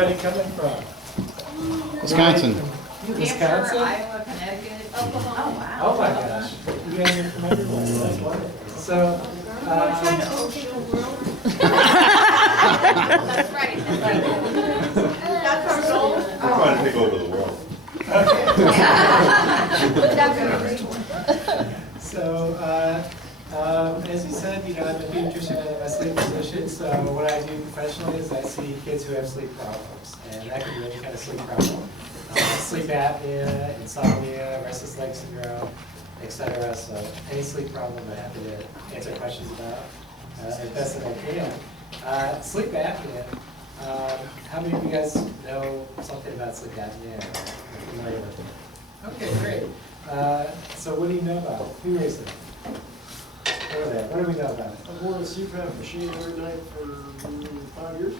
everybody coming from? Wisconsin. Wisconsin? Iowa, Connecticut, Oklahoma. Oh, wow. Oh my gosh. You guys are from everywhere. That's wonderful. So, Trying to overtake the world. That's right. That's our goal. We're trying to take over the world. So, as you said, I'm a pediatrician and I'm a sleep physician. So what I do professionally is I see kids who have sleep problems, and that can be any kind of sleep problem. Sleep apnea, insomnia, restless leg syndrome, etc. So any sleep problem I'm happy to answer questions about as best as I can. Sleep apnea. How many of you guys know something about sleep apnea or are familiar with it? Okay, great. So what do you know about it? Who raised it? What do we know about it? I've worn a CPAP machine every night for 5 years.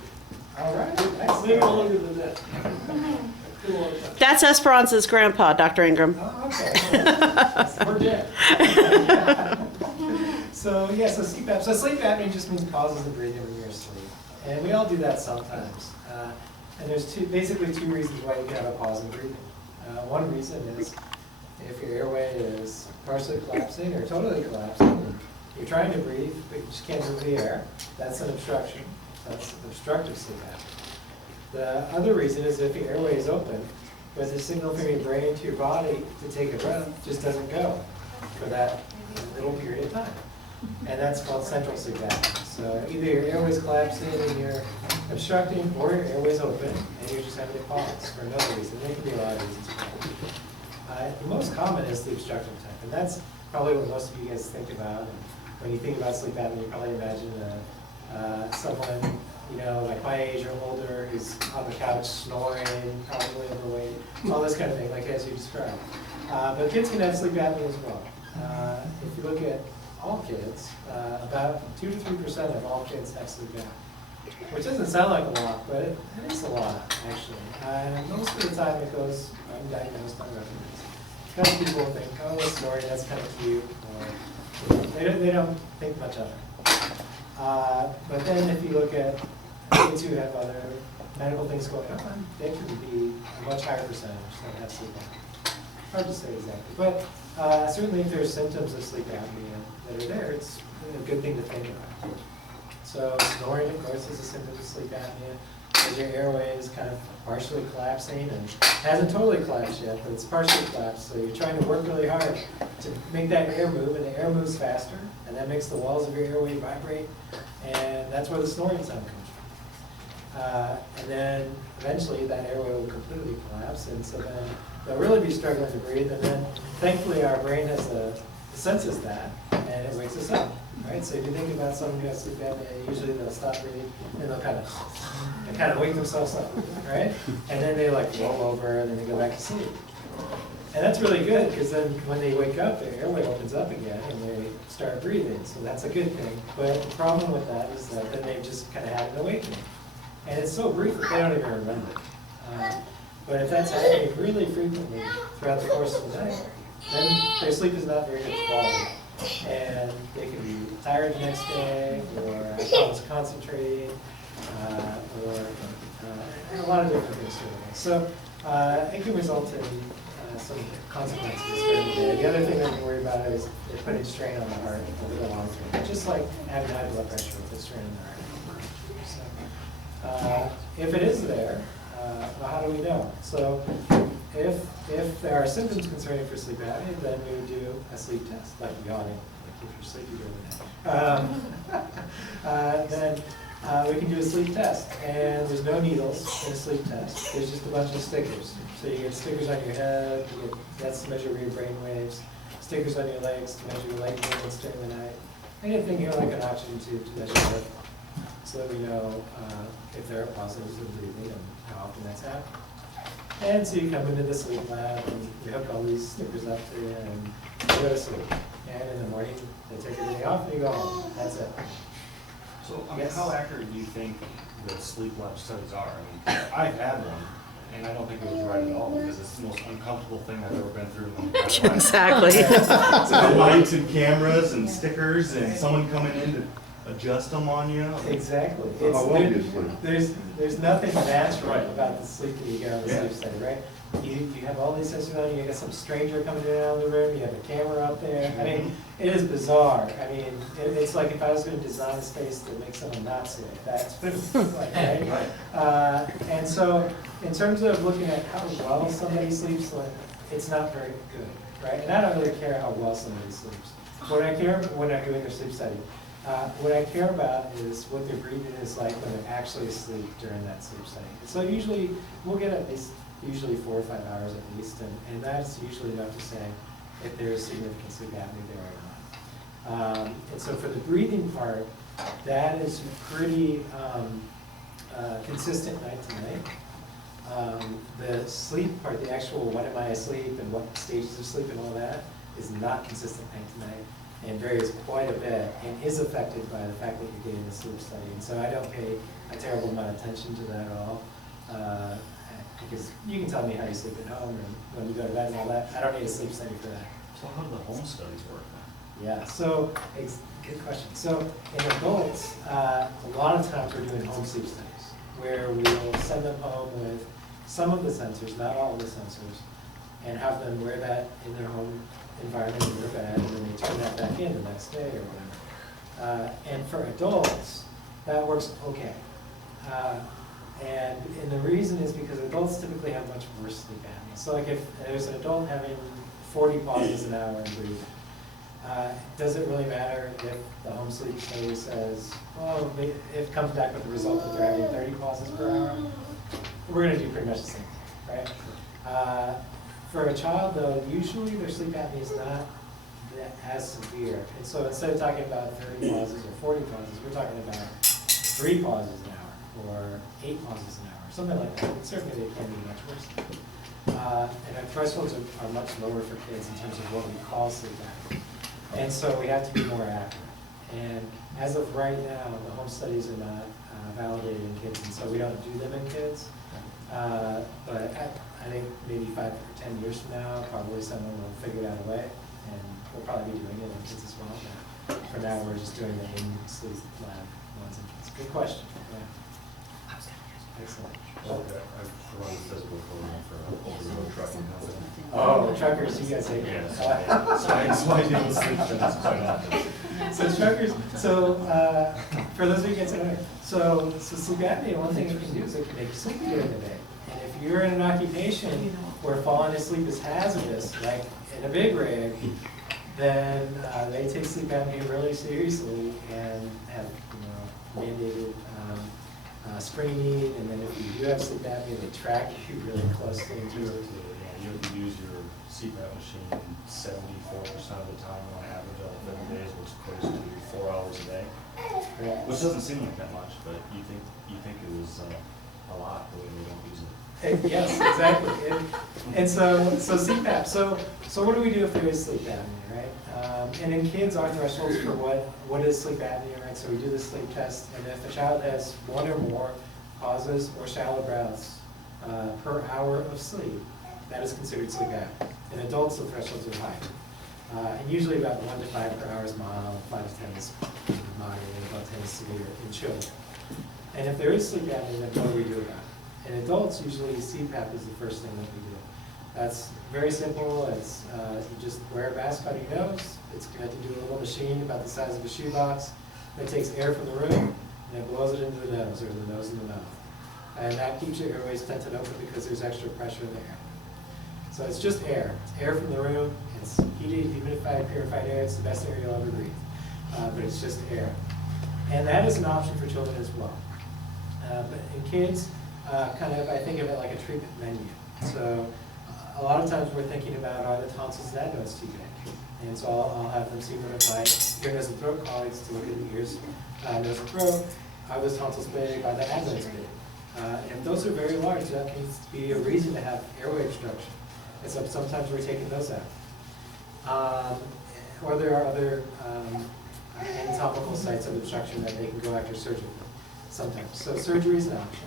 All right, Maybe excellent. longer than that. Too long time. That's Esperanza's grandpa, Dr. Ingram. Oh, okay. We're dead. So yeah, so CPAP. So sleep apnea just means pauses in breathing when you're asleep, and we all do that sometimes. And there's basically two reasons why you can have a pause in breathing. One reason is if your airway is partially collapsing or totally collapsing, you're trying to breathe, but you just can't move the air. That's an obstruction. That's obstructive sleep apnea. The other reason is if your airway is open, but the signal from your brain to your body to take a breath just doesn't go for that little period of time. And that's called central sleep apnea. So either your airway's collapsing and you're obstructing, or your airway's open and you're just having to pause for another reason. There can be a lot of reasons for that. The most common is the obstructive type, and that's probably what most of you guys think about. And when you think about sleep apnea, you probably imagine someone, like my age or older, who's on the couch snoring, probably overweight, all this kind of thing, like as you described. But kids can have sleep apnea as well. If you look at all kids, about 2 to 3% of all kids have sleep apnea, which doesn't sound like a lot, but it is a lot, actually. And most of the time it goes undiagnosed, unrecognized. Kind of people think, oh, snoring, that's kind of cute, or they don't think much of it. But then if you look at kids who have other medical things going on, they can be a much higher percentage that have sleep apnea. Hard to say exactly, but certainly if there's symptoms of sleep apnea that are there, it's a good thing to think about. So snoring, of course, is a symptom of sleep apnea. As your airway is kind of partially collapsing and hasn't totally collapsed yet, but it's partially collapsed. So you're trying to work really hard to make that air move, and the air moves faster, and that makes the walls of your airway vibrate, and that's where the snoring sound comes from. And then eventually that airway will completely collapse, and so then they'll really be struggling to breathe, and then thankfully our brain senses that, and it wakes us up. Right? So if you think about someone who has sleep apnea, usually they'll stop breathing and they'll kind of wake themselves up, right? And then they like roll over and then they go back to sleep. And that's really good because then when they wake up, their airway opens up again and they start breathing. So that's a good thing. But the problem with that is that then they just kind of had an awakening. And it's so brief that they don't even remember it. But if that's happening really frequently throughout the course of the night, then their sleep is not very good quality. And they can be tired the next day, or have problems concentrating, or a lot of different things. So it can result in some consequences during the day. The other thing that you worry about is they're putting strain on the heart over the long term, just like having high blood pressure with a strain on the heart. So if it is there, well, how do we know? So if there are symptoms concerning for sleep apnea, then we would do a sleep test, like yawning, like if you're sleepy during the night. Then we can do a sleep test, and there's no needles in a sleep test. There's just a bunch of stickers. So you get stickers on your head, that's to measure your brain waves, stickers on your legs to measure your leg movements during the night. Anything here like an oxygen tube to measure heart, so that we know if there are positives in breathing and how often that's happening. And so you come into the sleep lab and we hook all these stickers up to you and you go to sleep. And in the morning, they take everything off and you go home. That's it. So, Yes. how accurate do you think the sleep lab studies are? I mean, I've had one, and I don't think it was right at all because it's the most uncomfortable thing I've ever been through in my entire life. Exactly. So lights and cameras and stickers and someone coming in to adjust them on you? Exactly. How long do you sleep? There's nothing natural about the sleep that you get on the Yeah. sleep study, right? You have all these sensors on you, got some stranger coming in and out of the room, you have a camera up there. I mean, it is bizarre. I mean, it's like if I was gonna design a space to make someone not sleep, that's what it would look like, right? And so, in terms of looking at how well somebody sleeps, like, it's not very good, right? And I don't really care how well somebody sleeps. What I care, when I'm doing their sleep study, what I care about is what their breathing is like when they're actually asleep during that sleep study. So usually, we'll get at least, usually 4 or 5 hours at least, and that's usually enough to say if there is significant sleep apnea there or not. And so for the breathing part, that is pretty consistent night to night. The sleep part, the actual when am I asleep and what stages of sleep and all that, is not consistent night to night and varies quite a bit and is affected by the fact that you're getting the sleep study. And so I don't pay a terrible amount of attention to that at all. Because you can tell me how you sleep at home and when you go to bed and all that. I don't need a sleep study for that. So how do the home studies work then? Yeah, so, good question. So in adults, a lot of times we're doing home sleep studies where we'll send them home with some of the sensors, not all of the sensors, and have them wear that in their home environment in their bed, and then they turn that back in the next day or whatever. And for adults, that works okay. And the reason is because adults typically have much worse sleep apnea. So like if there's an adult having 40 pauses an hour and breathing, does it really matter if the home sleep study says, oh, it comes back with the result that they're having 30 pauses per hour? We're going to do pretty much the same thing, right? For a child, though, usually their sleep apnea is not as severe. And so instead of talking about 30 pauses or 40 pauses, we're talking about 3 pauses an hour or 8 pauses an hour, something like that. And certainly they can be much worse. And our thresholds are much lower for kids in terms of what we call sleep apnea. And so we have to be more accurate. And as of right now, the home studies are not validated in kids, and so we don't do them in kids. But I think maybe 5 or 10 years from now, probably someone will figure out a way, and we'll probably be doing it in kids as well. But for now, we're just doing the in-sleep lab ones in kids. Good question. Yeah. Excellent. Okay, I've run a physical program for a over-the-road trucking company. Oh, the truckers, you guys hate it. Yes. So I deal with sleep studies quite often. So truckers, for those of you guys that don't know, so sleep apnea, one thing it can do is it can make you sleepy during the day. And if you're in an occupation where falling asleep is hazardous, like in a big rig, then they take sleep apnea really seriously and have mandated screening. And then if you do have sleep apnea, they track you really closely into it. Yeah, you have to use your CPAP machine 74% of the time on average out of 7 days, which equates to 4 hours a day. Yeah. Which doesn't seem like that much, but you think it was a lot the way they don't use it. Yes, exactly. And so CPAP. So what do we do if there is sleep apnea, right? And in kids, our thresholds for what is sleep apnea, right? So we do the sleep test, and if a child has 1 or more pauses or shallow breaths per hour of sleep, that is considered sleep apnea. In adults, the thresholds are higher. And usually about 1 to 5 per hour is mild, 5 to 10 is moderate, and about 10 is severe in children. And if there is sleep apnea, then what do we do about it? In adults, usually CPAP is the first thing that we do. That's very simple. It's you just wear a mask on your nose. It's connected to a little machine about the size of a shoebox that takes air from the room and it blows it into the nose or the nose in the mouth. And that keeps your airways tented open because there's extra pressure in the air. So it's just air. It's air from the room. It's heated, humidified, purified air. It's the best air you'll ever breathe. But it's just air. And that is an option for children as well. But in kids, I think of it like a treatment menu. So a lot of times we're thinking about, are the tonsils and adenoids too big? And so I'll have them see one of my ear, nose, and throat colleagues to look at the ears, nose, and throat. Are those tonsils big? Are the adenoids big? And if those are very large, that needs to be a reason to have airway obstruction. And so sometimes we're taking those out. Or there are other anatomical sites of obstruction that they can go after surgically sometimes. So surgery is an option.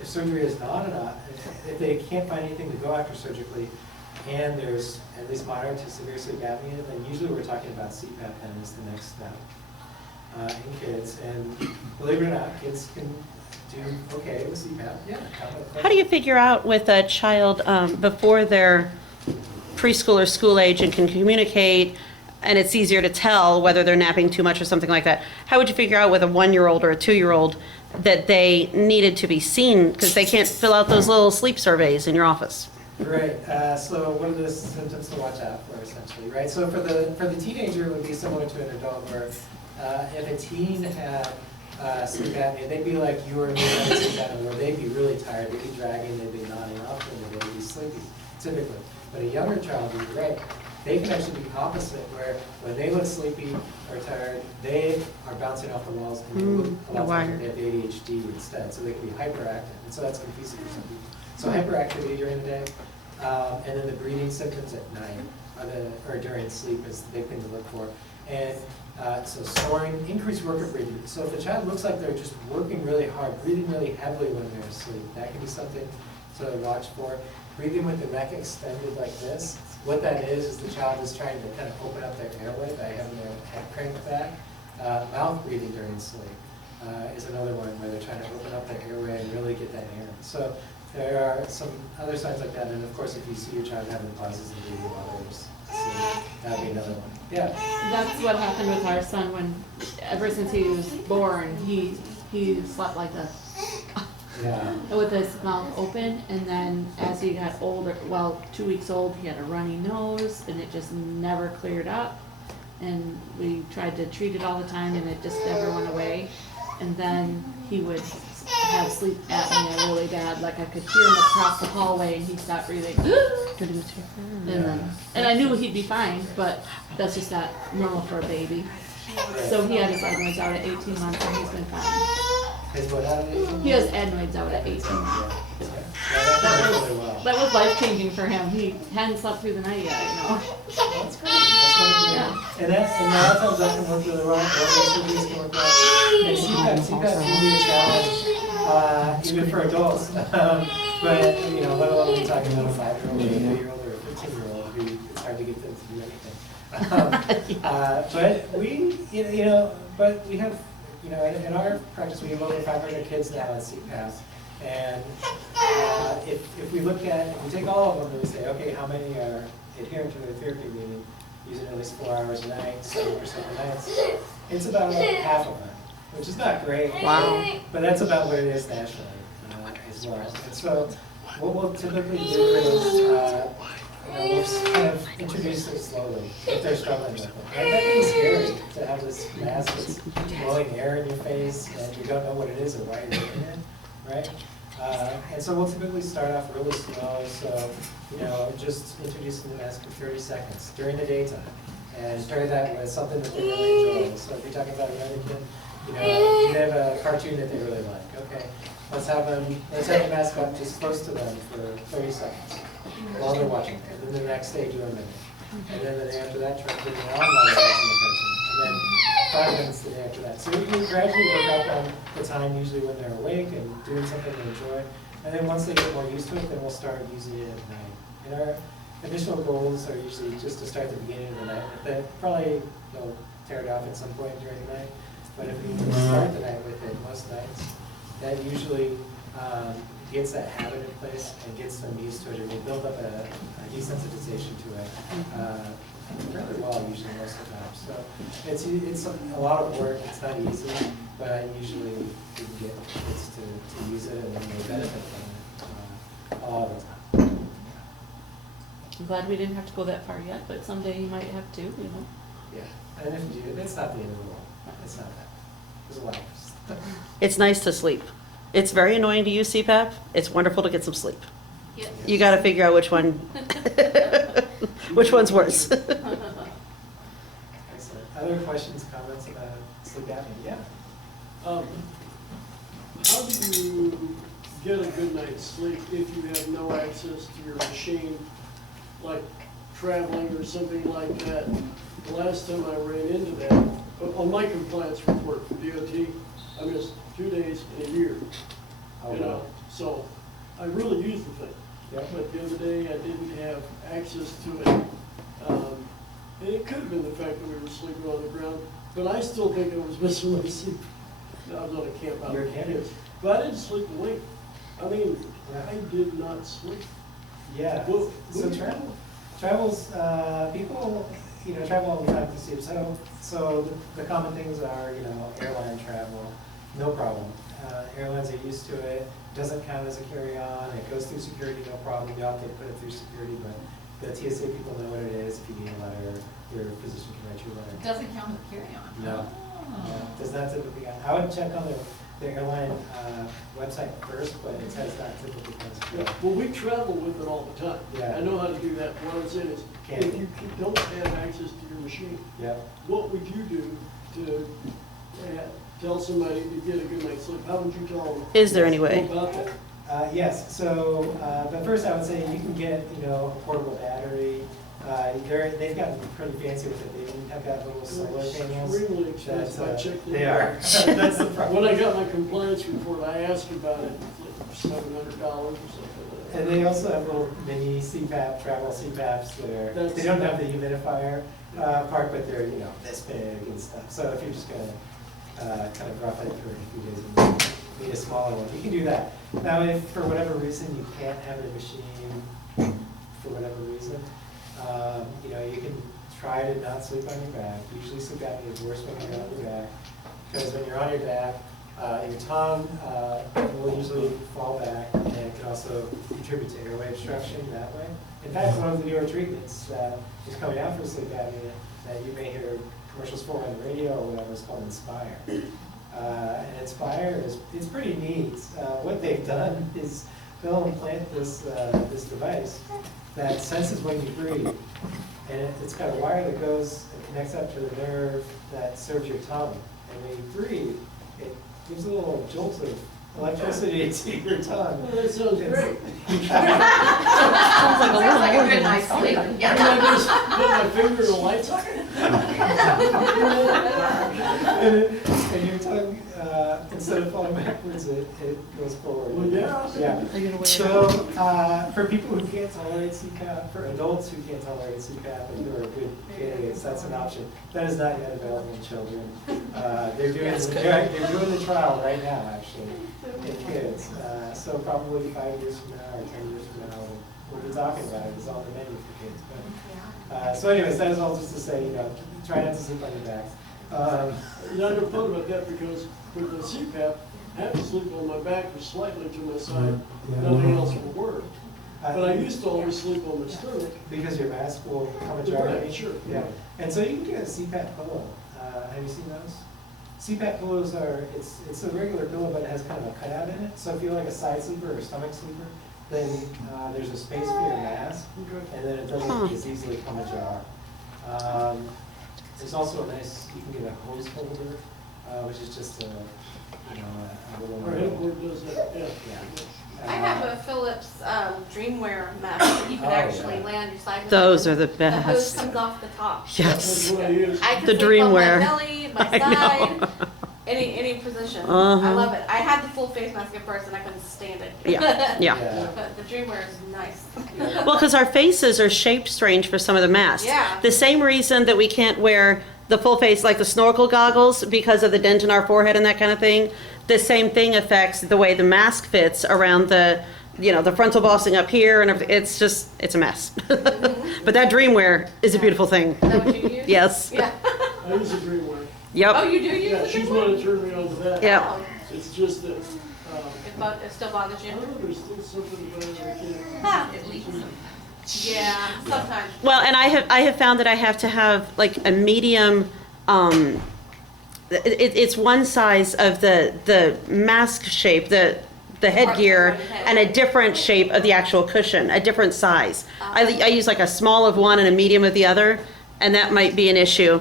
If surgery is not an option, if they can't find anything to go after surgically, and there's at least moderate to severe sleep apnea, then usually we're talking about CPAP then is the next step. in kids, and believe it or not, kids can do okay with CPAP, yeah. How do you figure out with a child before they're preschool or school age and can communicate, and it's easier to tell whether they're napping too much or something like that? How would you figure out with a 1-year-old or a 2-year-old that they needed to be seen because they can't fill out those little sleep surveys in your office? Right, so what are the symptoms to watch out for essentially, right? So for the teenager, it would be similar to an adult where if a teen had sleep apnea, they'd be like you or me having sleep apnea, where they'd be really tired, they'd be dragging, they'd be nodding off, and they'd be sleepy, typically. But a younger child, you're right, they can actually be opposite, where when they look sleepy or tired, they are bouncing off the walls, and they look a lot like they have ADHD instead, so they can be hyperactive, and so that's confusing for some people. So hyperactivity during the day, and then the breathing symptoms at night, or during sleep is the big thing to look for. And so snoring, increased work of breathing. So if the child looks like they're just working really hard, breathing really heavily when they're asleep, that can be something to watch for. Breathing with the neck extended like this. What that is the child is trying to kind of open up their airway by having their head cranked back. Mouth breathing during sleep is another one where they're trying to open up their airway and really get that air in. So there are some other signs like that, and of course if you see your child having pauses in breathing while they're asleep, that would be another one. Yeah. That's what happened with our son when, ever since he was born, he slept like this. Yeah. With his mouth open, and then as he got older, 2 weeks old, he had a runny nose, and it just never cleared up. And we tried to treat it all the time, and it just never went away. And then he would have sleep apnea really bad, like I could hear him across the hallway, and he'd stop breathing. And I knew he'd be fine, but that's just not normal for a baby. So he had his adenoids out at 18 months, and he's been fine. He has adenoids out at 18 months. That was life-changing for him. He hadn't slept through the night yet, you know. That's great. That's what you do. And a lot of times that can work really well. Surgeries can work well. And CPAP can be a challenge, even for adults. But, you know, let alone when you're talking about a 5-year-old, or a 8-year-old, or a 15-year-old, who it's hard to get them to do anything. But we have, you know, in our practice, we have over 500 kids now on CPAP. And if we look at, if we take all of them and we say, okay, how many are adherent to their therapy, meaning using at least 4 hours a night, 7% of nights, it's about half of them, which is not great. Wow. But that's about what it is nationally as well. And so what we'll typically do is we'll kind of introduce it slowly if they're struggling with it. And that can be scary to have this mask that's blowing air in your face and you don't know what it is or why you're doing it, right? And so we'll typically start off really slow, so, you know, just introducing the mask for 30 seconds during the daytime. And pair that with something that they really enjoy. So if you're talking about a younger kid, you know, you have a cartoon that they really like. Okay, let's have the mask up just close to them for 30 seconds while they're watching it. And then the next day, do a minute. And then the day after that, try to bring it on while they're watching the cartoon. And then 5 minutes the day after that. So we gradually work up on the time usually when they're awake and doing something they enjoy. And then once they get more used to it, then we'll start using it at night. And our initial goals are usually just to start at the beginning of the night. But probably they'll tear it off at some point during the night. But if we start the night with it most nights, that usually gets that habit in place and gets them used to it, and we build up a desensitization to it fairly well usually most of the time. So it's a lot of work. It's not easy, but usually we can get kids to use it and they benefit from it all the time. I'm glad we didn't have to go that far yet, but someday you might have to, you know. Yeah, and if you do, it's not the end of the world. It's not that. There's a lot of stuff. It's nice to sleep. It's very annoying to use CPAP. It's wonderful to get some sleep. Yes. You got to figure out which one, which one's worse. Excellent. Other questions, comments about sleep apnea? Yeah. How do you get a good night's sleep if you have no access to your machine, like traveling or something like that? The last time I ran into that, on my compliance report for DOT, I missed 2 days in a year. Oh, You know, so I really used the thing. Yep. But the other day I didn't have access to it. And it could have been the fact that we were sleeping on the ground. but I still think I was missing my sleep. I was on a camp out. You're a camper. But I didn't sleep late. I mean, Yeah. I did not sleep. Yeah, Well, so travels, people, travel all the time to see, so the common things are, airline travel, no problem. Airlines are used to it, doesn't count as a carry-on, it goes through security, no problem, you have to put it through security, but the TSA people know what it is, if you need a letter, your physician can write you a letter. Doesn't count as carry-on. No. Oh. Yeah, does not typically, I would check on the airline website first, but it says not typically counts. Yeah, well, we travel with it all the time. Yeah. I know how to do that. What I'm saying is, Can if you? you don't have access to your machine, Yeah. what would you do to tell somebody to get a good night's sleep? How would you tell them? Is there any way? About that? Yes, so, but first I would say you can get, a portable battery. They've gotten pretty fancy with it. They have got little solar panels. Extremely expensive. I checked it They out. are. That's the problem. When I got my compliance report, I asked about it, it's like $700 or something. And they also have little mini CPAP, travel CPAPs that are, they That's- don't have the humidifier part, but they're, this big and stuff. So if you're just gonna kind of rough it for a few days and you need a smaller one, you can do that. Now, if for whatever reason you can't have a machine, for whatever reason, you can try to not sleep on your back. Usually sleep apnea is worse when you're on your back, because when you're on your back, your tongue will usually fall back, and it can also contribute to airway obstruction that way. In fact, one of the newer treatments that is coming out for sleep apnea that you may hear commercials for on the radio or whatever is called Inspire. And Inspire it's pretty neat. What they've done is they'll implant this device that senses when you breathe, and it's got a wire that goes and connects up to the nerve that serves your tongue. And when you breathe, it gives a little jolt of electricity to your tongue. Well, that sounds great. Sounds like a good night's sleep. Can I just put my finger in the light socket? And your tongue, instead of falling backwards, it goes forward. Well, yeah. Yeah. So, for people who can't tolerate CPAP, for adults who can't tolerate CPAP and who are good candidates, that's an option. That is not yet available in children. They're doing the trial right now, actually, in kids. So probably 5 years from now or 10 years from now, we'll be talking about it. It's on the menu for kids. But, so anyways, that is all just to say, try not to sleep on your back. I never thought about that because with the CPAP, I have to sleep on my back or slightly to my side. Yeah. Nothing else will work. But I used to always sleep on my stomach. Because your mask will come majority. Right, sure. Yeah, and so you can get a CPAP pillow. Have you seen those? CPAP pillows it's a regular pillow, but it has kind of a cutout in it. So if you're like a side sleeper or a stomach sleeper, then there's a space for your mask, and then it doesn't as easily come ajar. There's also a nice, you can get a hose holder, which is just a little. Our headboard does that, yeah. Yeah. I have a Philips Dreamwear mask that you can Oh, actually yeah. lay on your side. with Those it. are the The hose best. comes off the top. That's Yes. what I use. I can The sleep on Dreamwear. my belly, my I know. side, any position. Uh-huh. I love it. I had the full face mask at first and I couldn't stand it. Yeah, yeah. But the Dreamwear is nice. Well, because our faces are shaped strange for some of the masks. Yeah. The same reason that we can't wear the full face, like the snorkel goggles, because of the dent in our forehead and that kind of thing. The same thing affects the way the mask fits around the frontal bossing up here and everything. It's a mess. But that Dreamwear is a beautiful thing. Is that what you use? Yes. Yeah. I use a Dreamwear. Oh, Yep. you do use Yeah, the she's Dreamwear? one that turned me on to that. Yeah. Oh, It's just that, it still bothers I you? don't know, there's still something about it I can't. Ah, it leaks. Yeah, sometimes. Well, and I have found that I have to have like a medium. It's one size of the mask shape, the headgear, and a different shape of the actual cushion, a different size. I use like a small of one and a medium of the other, and that might be an issue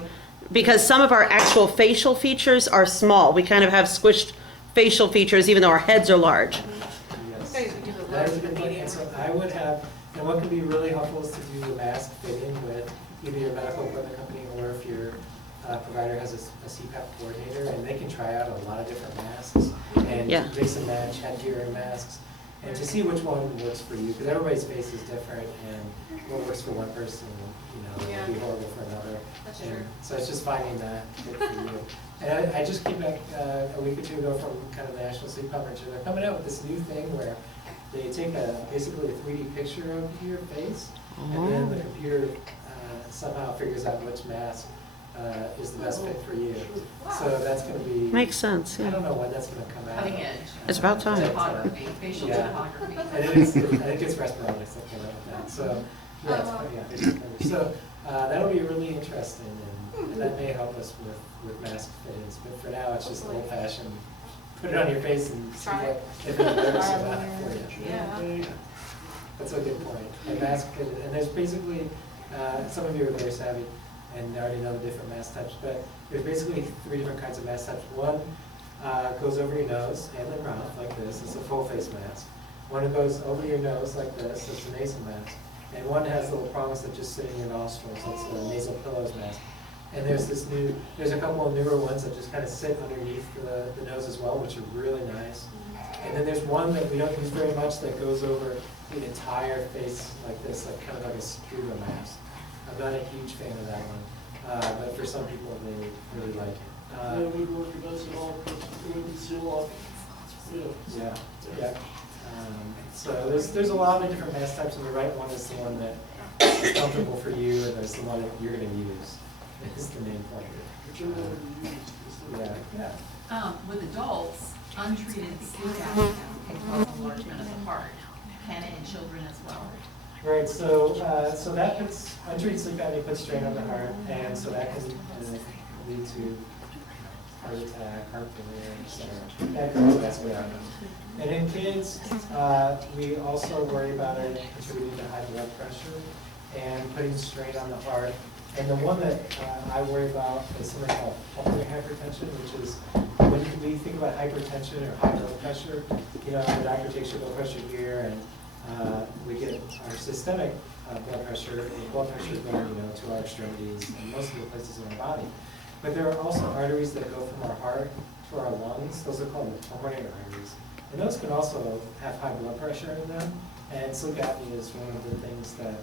because some of our actual facial features are small. We kind of have squished facial features even though our heads are large. Yes. Okay, we do the That is a large good point. medium. And so I would have, and what can be really helpful is to do the mask fitting with either your medical equipment company or if your provider has a CPAP coordinator, and they can try out a lot of different masks and Yeah. mix and match headgear and masks. and to see which one works for you, because everybody's face is different, and what works for one person, Yeah. will be horrible for another. That's And true. so it's just finding that fit for you. And I just came back a week or two ago from kind of the National Sleep Conference, and they're coming out with this new thing where they take basically a 3D picture of your face, and then the computer somehow figures out which mask is the best fit for you. So that's going to be. Makes sense, I yeah. don't know when that's going to come out. Cutting edge. It's about time. Topography, facial Yeah. topography. I think it's respironics that came out with that. So, yeah, facial topography. So that'll be really interesting, and that may help us with mask fittings. But for now, it's just old fashioned. Put it on your face and see Try what it. if it works or not for you. Yeah. That's a good point. And mask fit, and there's basically some of you are very savvy and already know the different mask types, but there's basically 3 different kinds of mask types. One goes over your nose and the mouth like this. It's a full face mask. One that goes over your nose like this. It's a nasal mask. And one has little prongs that just sit in your nostrils. That's a nasal pillows mask. And there's a couple of newer ones that just kind of sit underneath the nose as well, which are really nice. And then there's one that we don't use very much that goes over the entire face like this, like kind of like a scuba mask. I'm not a huge fan of that one, but for some people they really like it. That would work with us at all, because it wouldn't seal off, Yeah, yeah. So there's a lot of different mask types, and the right one is the one that is comfortable for you, and there's the one that you're going to use. Is the main point. Whichever one you use. Yeah. With adults, untreated sleep apnea can cause enlargement of the heart. Can it in children as well? Right, so that puts, untreated sleep apnea puts strain on the heart, and so that can lead to heart attack, heart failure, etc. That cardiovascular outcomes. And in kids, we also worry about it contributing to high blood pressure and putting strain on the heart. And the one that I worry about is something called pulmonary hypertension, which is when we think about hypertension or high blood pressure, the doctor takes your blood pressure here, and we get our systemic blood pressure, and blood pressure is going, to our extremities and most of the places in our body. But there are also arteries that go from our heart to our lungs. Those are called the pulmonary arteries. And those can also have high blood pressure in them. And sleep apnea is one of the things that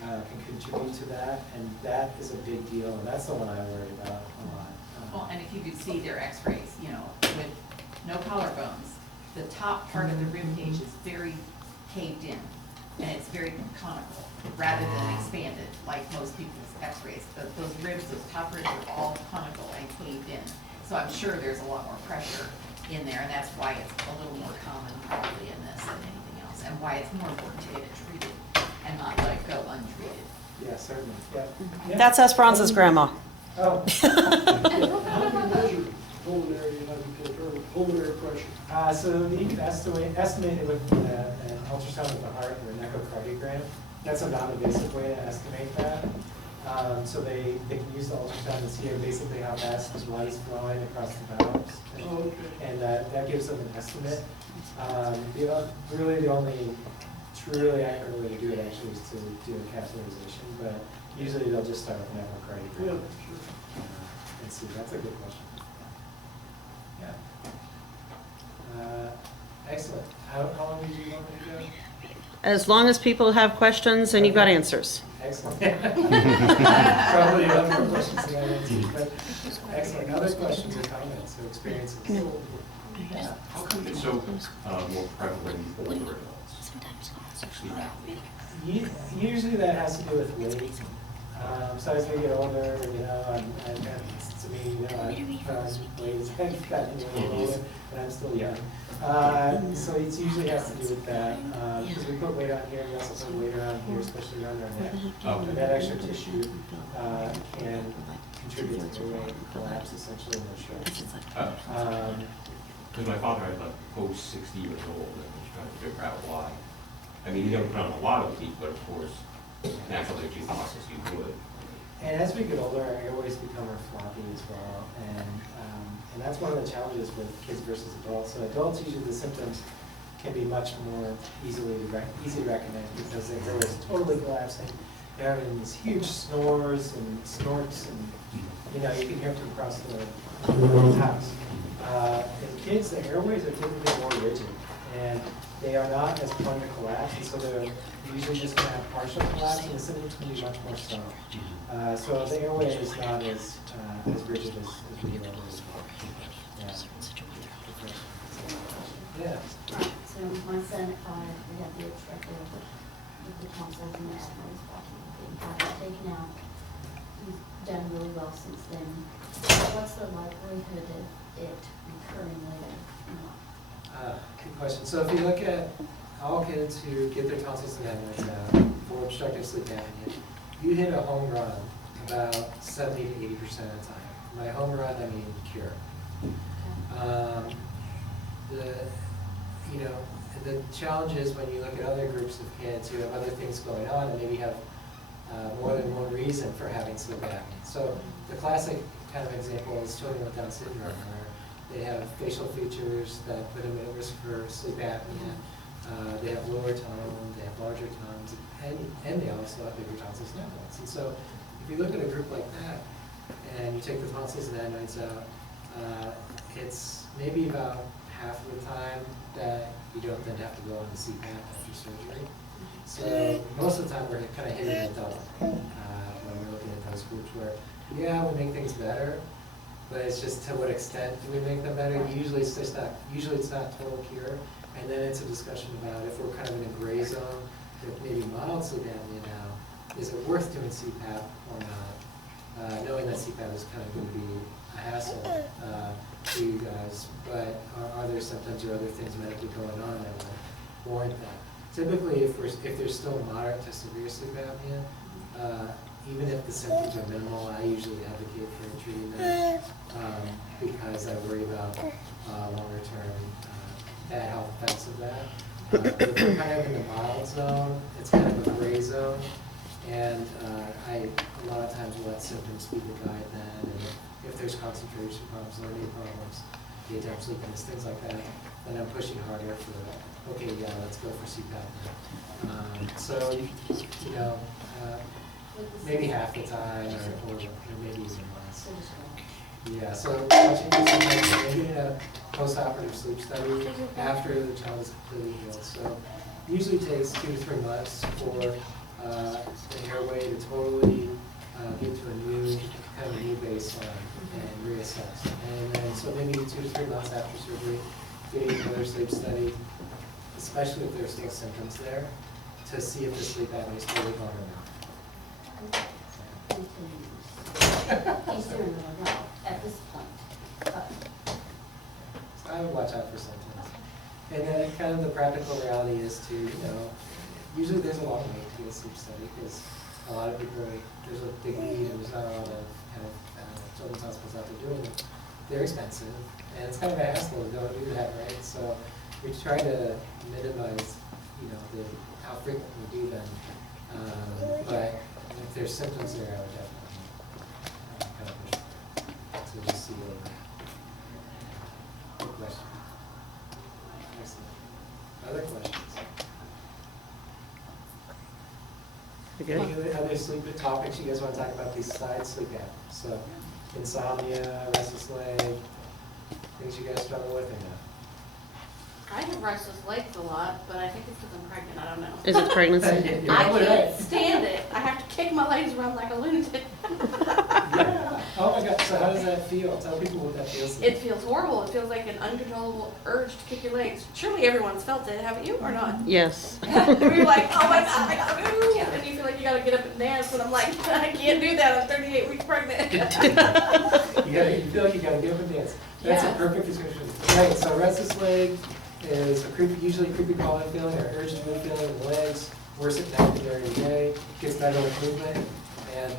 can contribute to that, and that is a big deal, and that's the one I worry about a lot. Well, and if you could see their x-rays, with no collarbones, the top part of the rib cage is very caved in, and it's very conical, rather than expanded, like most people's x-rays. Those ribs, those top ribs are all conical and caved in. So I'm sure there's a lot more pressure in there, and that's why it's a little more common probably in this than anything else, and why it's more important to get it treated and not go untreated. Yeah, certainly, yeah. That's Esperanza's grandma. Oh. How do you measure pulmonary pressure? So you can estimate it with an ultrasound of the heart or an echocardiogram. That's a non-invasive way to estimate that. So they can use the ultrasound to see basically how fast the blood is flowing across the valves. And that gives them an estimate. Really the only truly accurate way to do it actually is to do a catheterization, but usually they'll just start with an echocardiogram. Yeah, sure. And see, that's a good question. Yeah. Excellent. How long did you want me to go? As long as people have questions and you've got answers. Excellent. Probably a lot more questions than I answered, but excellent. Other questions or comments or experiences? Yeah. How come it's so more prevalent in older adults? Sleep apnea. Usually that has to do with weight. So as we get older, and to me, I'm weight has gotten a little older, but I'm still young. So it usually has to do with that, because we put weight on here, we also put weight around here, especially around our neck. Okay. And that extra tissue can contribute to the weight collapse essentially in the stroke. Because my father had post 60 years old, and was trying to figure out why. I mean, he never put on a lot of weight, but of course, natural history process you would. And as we get older, our airways become more floppy as well, and that's one of the challenges with kids versus adults. So adults, usually the symptoms can be much more easy to recognize because their airways are totally collapsing. They're having these huge snores and snorts, and you can hear them across the house. In kids, the airways are typically more rigid, and they are not as prone to collapse, and so they're usually just gonna have partial collapse, and the symptoms can be much more subtle. So the airway is not as rigid as we do others. Yeah. So my son at 5, we had the obstructive with the tonsils and the asthma was walking. He had it taken out. He's done really well since then. What's the likelihood of it recurring later? Good question. So if you look at all kids who get their tonsils and adenoids out for obstructive sleep apnea, you hit a home run about 70 to 80% of the time. By home run, I mean cure. The challenge is when you look at other groups of kids who have other things going on and maybe have more than one reason for having sleep apnea. So the classic kind of example is children with Down syndrome, where they have facial features that put them at risk for sleep apnea. They have lower tone, they have larger tones, and they also have bigger tonsils and adenoids. And so if you look at a group like that, and you take the tonsils and adenoids out, it's maybe about half of the time that you don't then have to go on to CPAP after surgery. So most of the time we're kind of hitting a double when we're looking at those groups where, yeah, we make things better, but it's just to what extent do we make them better? Usually it's not total cure, and then it's a discussion about if we're kind of in a gray zone with maybe mild sleep apnea now, is it worth doing CPAP or not? Knowing that CPAP is kind of going to be a hassle to you guys, but are there symptoms or other things medically going on that would warrant that? Typically, if there's still moderate to severe sleep apnea, even if the symptoms are minimal, I usually advocate for treating them because I worry about longer term bad health effects of that. If we're kind of in the mild zone, it's kind of a gray zone, and I a lot of times let symptoms be the guide then, and if there's concentration problems, learning problems, daytime sleepiness, things like that, then I'm pushing harder for, okay, yeah, let's go for CPAP now. So, maybe half the time, or maybe even less. Yeah, so watching this sometimes, maybe in a post-operative sleep study after the child is completely healed. So usually takes 2 to 3 months for the airway to totally get to a new baseline and reassess. And then so maybe 2 to 3 months after surgery, getting another sleep study, especially if there's still symptoms there, to see if the sleep apnea is totally gone or not. He's doing really well at this point. So I would watch out for symptoms. And then kind of the practical reality is to, usually there's a long wait to get a sleep study because a lot of people, there's a big need and there's not a lot of kind of children's hospitals out there doing it. They're expensive and it's kind of a hassle to go do that, right? So we try to minimize, how frequent we do them. But if there's symptoms there, I would definitely kind of push for it. So just see over. Good question. Excellent. Other questions? Any other sleep topics you guys want to talk about besides sleep apnea? So insomnia, restless leg, things you guys struggle with or not? I have restless legs a lot, but I think it's because I'm pregnant, I don't know. Is it pregnancy? You're I probably can't right. stand it. I have to kick my legs around like a lunatic. Yeah. Oh my God, so how does that feel? Tell people what that feels like. It feels horrible. It feels like an uncontrollable urge to kick your legs. Surely everyone's felt it, haven't you, or not? Yes. Where you're like, oh my God, I gotta move. And you feel like you gotta get up and dance, and I'm like, I can't do that. I'm 38 weeks pregnant. You feel like you gotta get up and dance. That's a Yeah. perfect description. Right, so restless leg is usually creepy crawling feeling or urge to move feeling in the legs, worse at night than during the day, gets better with movement, and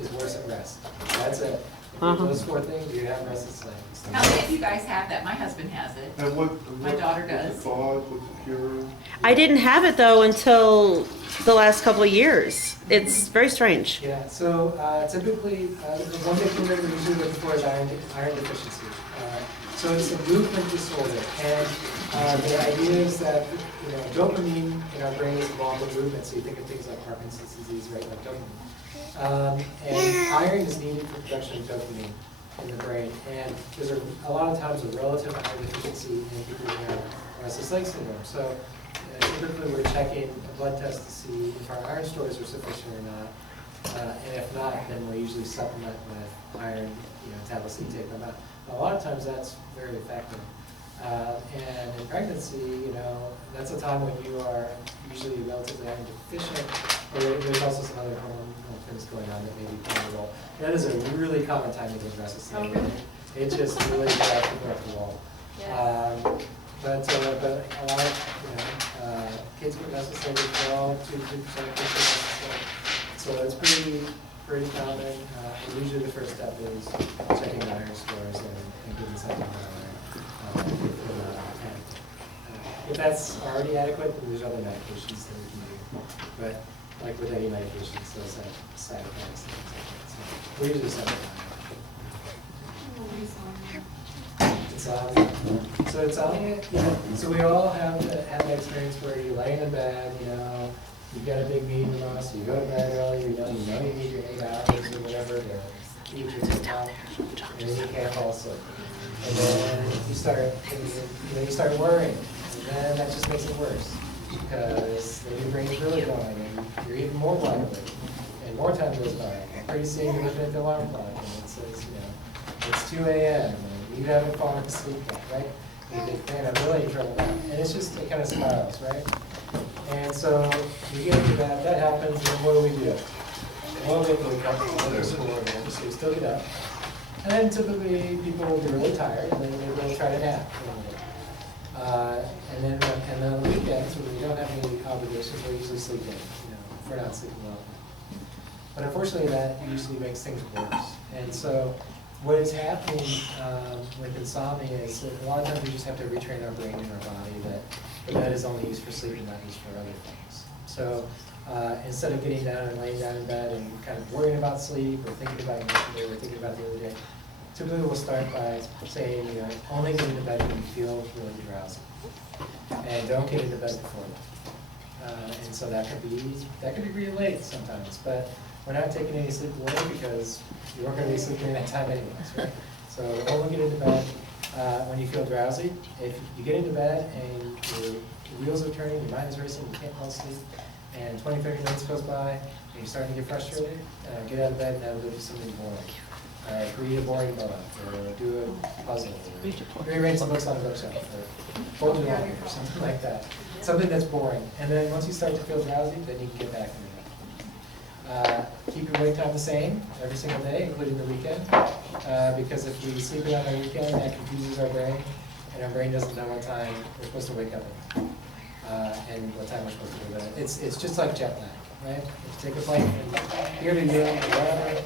is worse at rest. That's it. If you do those 4 things, you have restless legs. How many of you guys have that? My husband has it. And what? My daughter What's does. the cause, what's the cure? I didn't have it though until the last couple of years. It's very strange. Yeah, so typically, the one big thing that we're usually looking for is iron deficiency. So it's a movement disorder, and the idea is that dopamine in our brain is involved with movement. So you think of things like Parkinson's disease, right, like dopamine. And iron is needed for production of dopamine in the brain. And there's a lot of times a relative iron deficiency in people who have restless leg syndrome. So typically we're checking a blood test to see if our iron stores are sufficient or not. And if not, then we'll usually supplement with iron, tablets that you take them out. A lot of times that's very effective. And in pregnancy, that's a time when you are usually relatively iron deficient, or there's also some other hormonal things going on that may be playing a role. That is a really common time to get restless leg syndrome. It just really drives people up the wall. But a lot of kids get restless leg as well, 2 to 3% of kids get restless leg. So it's pretty common. Usually the first step is checking the iron stores and getting something on iron. If that's already adequate, then there's other medications that we can do. But like with any medications, those have side effects and things like that. So we usually send it on. Insomnia. So insomnia, so we all have that experience where you lay in the bed, you've got a big meeting tomorrow, so you go to bed early, you need your 8 hours or whatever to eat your TikTok, and then you can't fall asleep. And then you start worrying, and then that just makes it worse, because then your brain's really going, and you're even more wide awake, and more time goes by, and pretty soon you're looking at the alarm clock, and it says, it's 2 a.m., and you haven't fallen asleep yet, right? And you think, man, I'm really in trouble now. And it's just, it kind of spirals, right? And so we get into that happens, and then what do? Well, we wake up, go to school again, so we still get up. And then typically people will be really tired, and then maybe they'll try to nap. And then on the weekends, when we don't have any obligations, we'll usually sleep in, if we're not sleeping well. But unfortunately, that usually makes things worse. And so what is happening with insomnia is that a lot of times we just have to retrain our brain and our body that the bed is only used for sleep and not used for other things. So instead of getting down and laying down in bed and kind of worrying about sleep or thinking about yesterday or thinking about the other day, typically we'll start by saying, only get into bed when you feel really drowsy. And don't get into bed before that. And so that could be really late sometimes, but we're not taking any sleep away because you weren't going to be sleeping that time anyways, right? So only get into bed when you feel drowsy. If you get into bed and your wheels are turning, your mind is racing, you can't fall asleep, and 20, 30 minutes goes by, and you're starting to get frustrated, get out of bed and now go do something boring. Read a boring book, or do a puzzle, or rearrange some books on a bookshelf, or fold your laundry, or something like that. Something that's boring. And then once you start to feel drowsy, then you can get back into bed. Keep your wake time the same every single day, including the weekend, because if we sleep in on the weekend, that confuses our brain, and our brain doesn't know what time we're supposed to wake up at, and what time we're supposed to go to bed. It's just like jet lag, right? If you take a flight from here to Europe or wherever,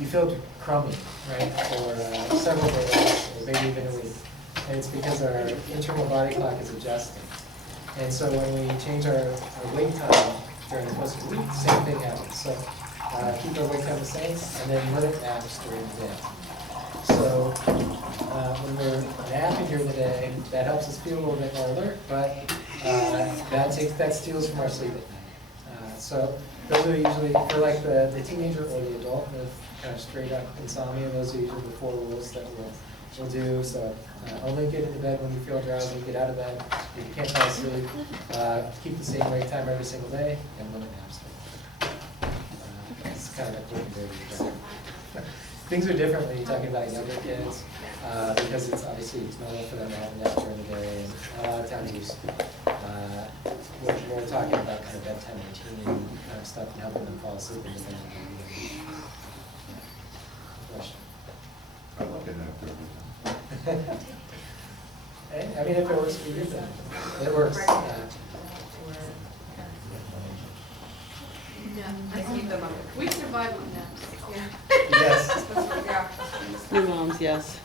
you feel crummy, right, for several days, or maybe even a week. And it's because our internal body clock is adjusting. And so when we change our wake time during the course of the week, the same thing happens. So keep our wake time the same, and then limit naps during the day. So when we're napping during the day, that helps us feel a little bit more alert, but that steals from our sleep at night. So those are usually, for like the teenager or the adult with kind of straight up insomnia, those are usually the 4 rules that we'll do. So only get into bed when you feel drowsy, get out of bed if you can't fall asleep, keep the same wake time every single day, and limit naps. It's kind of a quick version. Things are different when you're talking about younger kids, because it's normal for them to have a nap during the day, and a lot of times we're talking about kind of bedtime routine kind of stuff and helping them fall asleep independently. Question? I like it now. I mean, if it works for you, then it works. We survive on naps. Yes. Yeah. New moms, yes.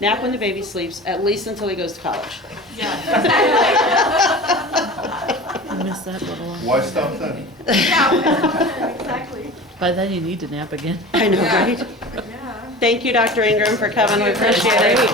Nap when the baby sleeps, at least until he goes to college. I miss that little one. Why stop then? Yeah, exactly. By then you need to nap again. I know, Yeah. right? Yeah. Thank you, Dr. Ingram, for coming. We appreciate it.